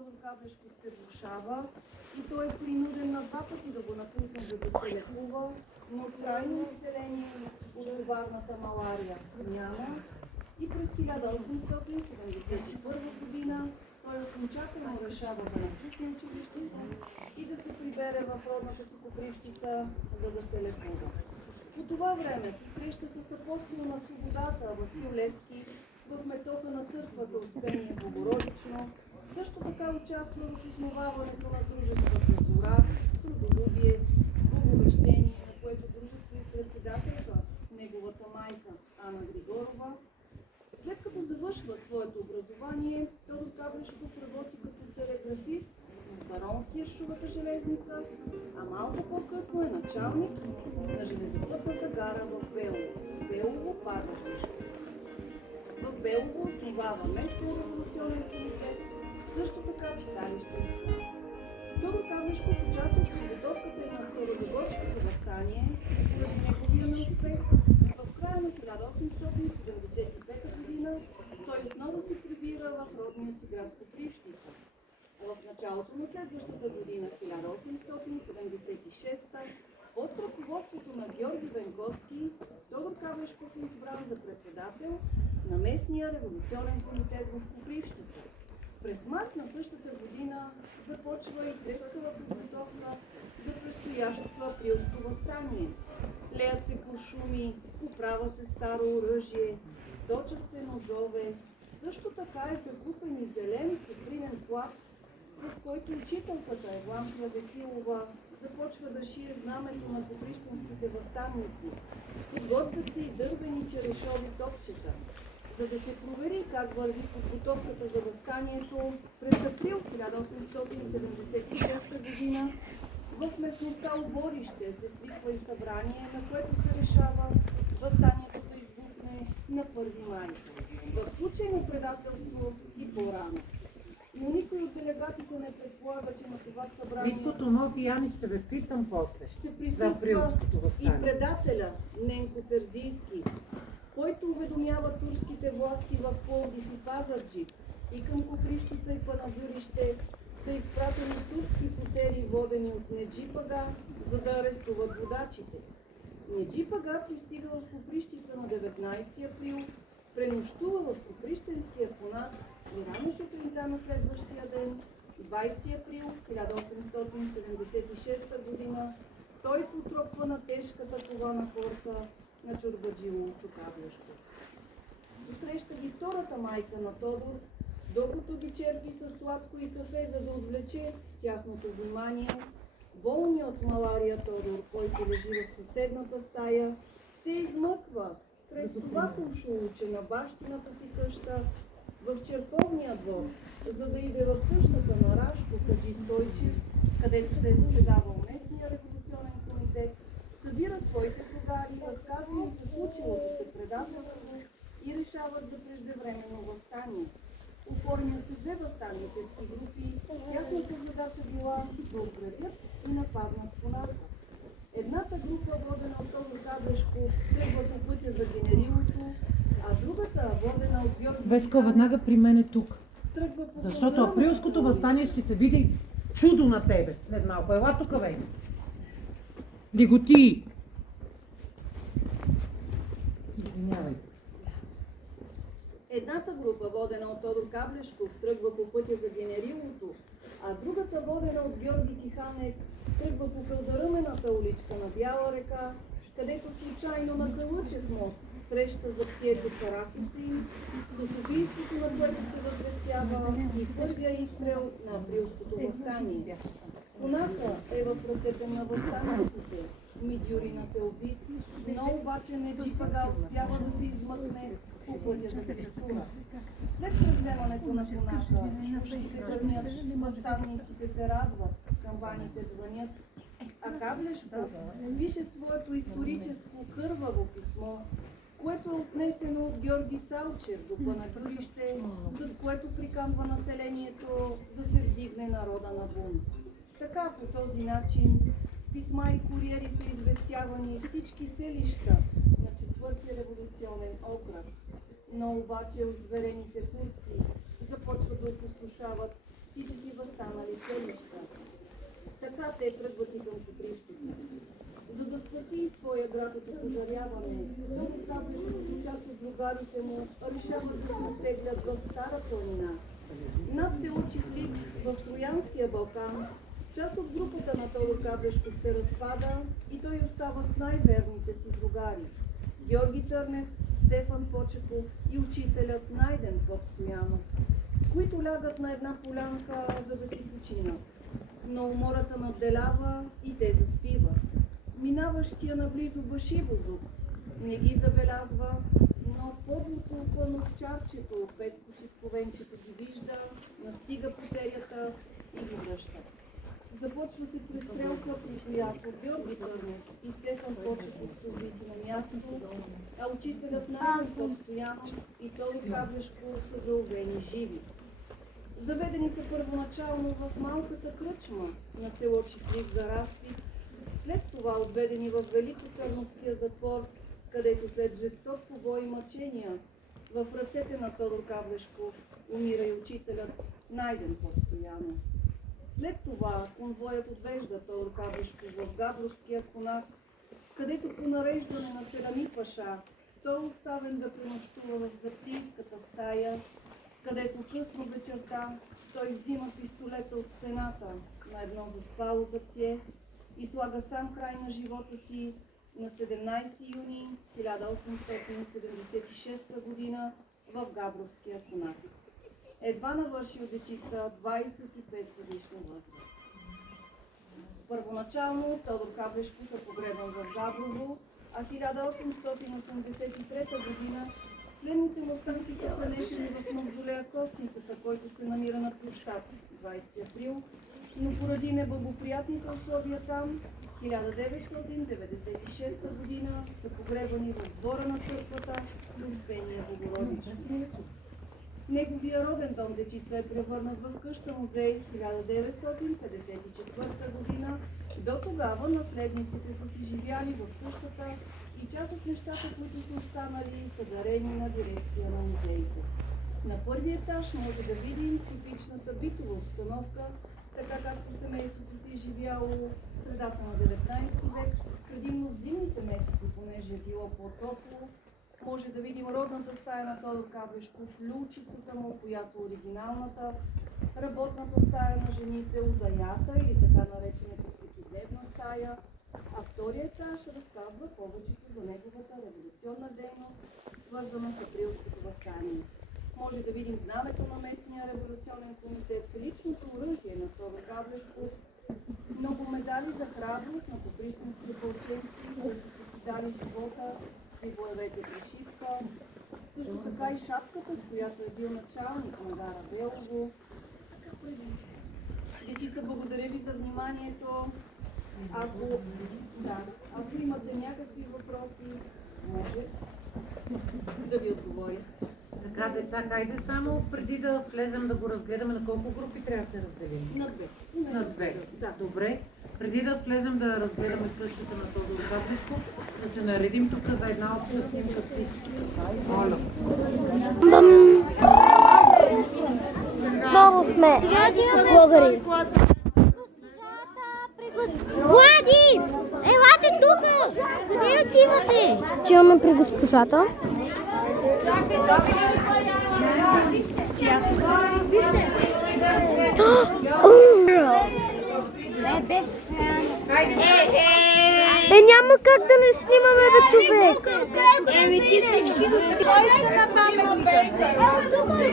Тодор Каблешков се влошава и той е принуден на два пъти да го напусне, за да се лекува, но трайно изцеление от коварната малария няма. И през 1871 година той окончателно решава да напусне училището и да се прибере в родната си Копривщица, за да се лекува. По това време се среща с апостол на свободата Васил Левски в метода на църквата Успение Богородично. Също така участва в основаването на дружеството Зора, Трудолюбие, Боговещение, на което дружество и председателка неговата майка Ана Григорова. След като завършва своето образование, Тодор Каблешков работи като телеграфист в барон Киршовата железница, а малко по-късно е началник на железопътната гара в Белово, Пазарджишко. В Белово основава местен революционен комитет, също така читалище и склад. Тодор Каблешков участва в подготовката и на Старозагорското въстание, поради неговия неуспех. В края на 1875 година той отново се прибира в родния си град Копривщица. В началото на следващата година, 1876, под ръководството на Георги Венковски, Тодор Каблешков е избран за председател на местния революционен комитет в Копривщица. През март на същата година започва и трескава подготовка за предстоящото априлско въстание. Леят се куршуми, поправа се старо оръжие, точат се ножове. Също така е закупен и зелен копринен плат, с който учителката Евлампия Векилова започва да шие знамето на копривщинските въстанници. Подготвят се и дървени черешови топчета. За да се провери как върви подготовката за въстанието, през април 1876 година в местността Оборище се свиква и събрание, на което се решава въстанието да избухне на 1 май. В случай на предателство и по-рано. Но никой от делегатите не предполага, че на това събрание Витко Томов и Яни ще ви питам после ще за априлското присъства въстание. и предателя Ненко Терзийски, който уведомява турските власти в Пловдив и Пазарджик и към Копривщица и Панагюрище са изпратени турски потери, водени от Неджипага, за да арестуват водачите. Неджипага пристига в Копривщица на 19 април, пренощува в Копривщинския конат и рано сутринта на следващия ден, 20 април 1876 година, той потропва на тежката кована хорта на чорбаджило Чукаблешко. Посреща ги втората майка на Тодор, докато ги черпи със сладко и кафе, за да отвлече тяхното внимание. Болният от малария Тодор, който лежи в съседната стая, се измъква през това куршулуче на бащината си къща в черковния двор, за да иде в къщата на Рашко Хаджи Стойчев, където се е заседавал местния революционен комитет, събира своите другари, разказва им за случилото се предателство и решават за преждевременно въстание. Оформят се две въстаннически групи, тяхната задача била да отградят и нападнат коната. Едната група, водена от Тодор Каблешков, тръгва по пътя за Генерилото, а другата, водена от Георги Веска, веднага при мен е тук. тръгва по Защото априлското въстание ще се види чудо на тебе след малко. Ела тук, бе. Лиготи! Извинявай. Едната група, водена от Тодор Каблешков, тръгва по пътя за Генерилото, а другата, водена от Георги Тиханек, тръгва по кълзаръмената уличка на Бяла река, където случайно на Кълъчев мост среща за птието Каракусин, с убийството на което се възвестява и първия изстрел на априлското въстание. Коната е в ръцете на въстаниците, Мидюринът е убит, но обаче Неджипага успява да се измъкне по пътя за Кристура. След превземането на коната, чушките гърмят, въстанниците се радват, камбаните звънят, а Каблешков пише своето историческо кърваво писмо, което е отнесено от Георги Салчев до Панагюрище, с което приканва населението да се вдигне народа на бунт. Така по този начин с писма и куриери са известявани всички селища на 4-ти революционен окръг. Но обаче озверените турци започват да опустошават всички те тръгват и към Копривщица. За да спаси своя град от опожаряване, Тодор Каблешков и част от другарите му решават да се оттеглят в Стара планина. Над село Чифлик в Троянския Балкан, част от групата на Тодор Каблешков се разпада и той остава с най-верните си другари – Георги Търнев, Стефан Почеков и учителят Найден Попстоянов, които лягат на една полянка, за да си починат. Но умората надделява и те заспиват. Минаващия наблизо Башибозук не ги забелязва, но подлото овчарчето, Петко Шитковенчето ги вижда, настига потерята и ги връща. Започва се престрелка, при която Георги Търнев и Стефан Почеков са убити на мястото, а учителят Найден Попстоянов и Тодор Каблешков са заловени живи. Заведени са първоначално в малката кръчма на село Чифлик за разпит, след това отведени в Великотърновския затвор, където след жесток побой и мъчения в ръцете на Тодор Каблешков умира и учителят Найден Попстоянов. След това конвоят отвежда Тодор Каблешков в Габровския конак, където по нареждане на Селами Паша той е оставен да пренощува в заптийската стая, където късно вечерта той взима пистолета от стената на едно заспало заптие и слага сам край на живота си на 17 юни 1876 година в Габровския конак. Едва навършил дечица 25 годишна възраст. Първоначално Тодор Каблешков е погребан в Габрово, а 1883 година следните му останки са пренесени в мавзолея Костницата, който се намира на площад 20 април, но поради неблагоприятните условия там, 1996 година са погребани в двора на църквата Успения Богородична. Неговия роден дом Дечица е превърнат в къща-музей 1954 година. До тогава наследниците са си живяли в къщата и част от нещата, които са останали, са дарени на дирекция на музеите. На първи етаж може да видим типичната битова обстановка, така както семейството си е живяло в средата на 19 век, предимно в зимните месеци, понеже е било по-топло. Може да видим родната стая на Тодор Каблешков, люлчицата му, която е оригиналната, работната стая на жените, удаята или така наречената всекидневна стая, а втория етаж разказва повечето за неговата революционна дейност, свързана с априлското въстание. Може да видим знамето на местния революционен комитет, личното оръжие на Тодор Каблешков, много медали за храброст на копривщинските пълченци, които са си дали живота при боевете при Шипка. Също така и шапката, с която е бил началник на гара Белово. Дечица, благодаря ви за вниманието. Ако имате някакви въпроси, може да ви отговоря. Така, деца, хайде само преди да влезем да го разгледаме, на колко групи трябва да се разделим? На две. На две. Да. Добре. Преди да влезем да разгледаме къщата на Тодор Каблешков, да се наредим тук за една обща снимка всички. Моля. Много сме блогъри. Влади! Елате тук! Къде отивате? Отиваме при госпожата. Няма как да не снимаме, бе, човек. Ти всички го ще... Кой иска на паметника?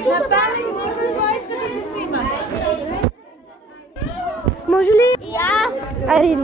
На паметника кой иска да се снима? Може ли? И аз. Ари,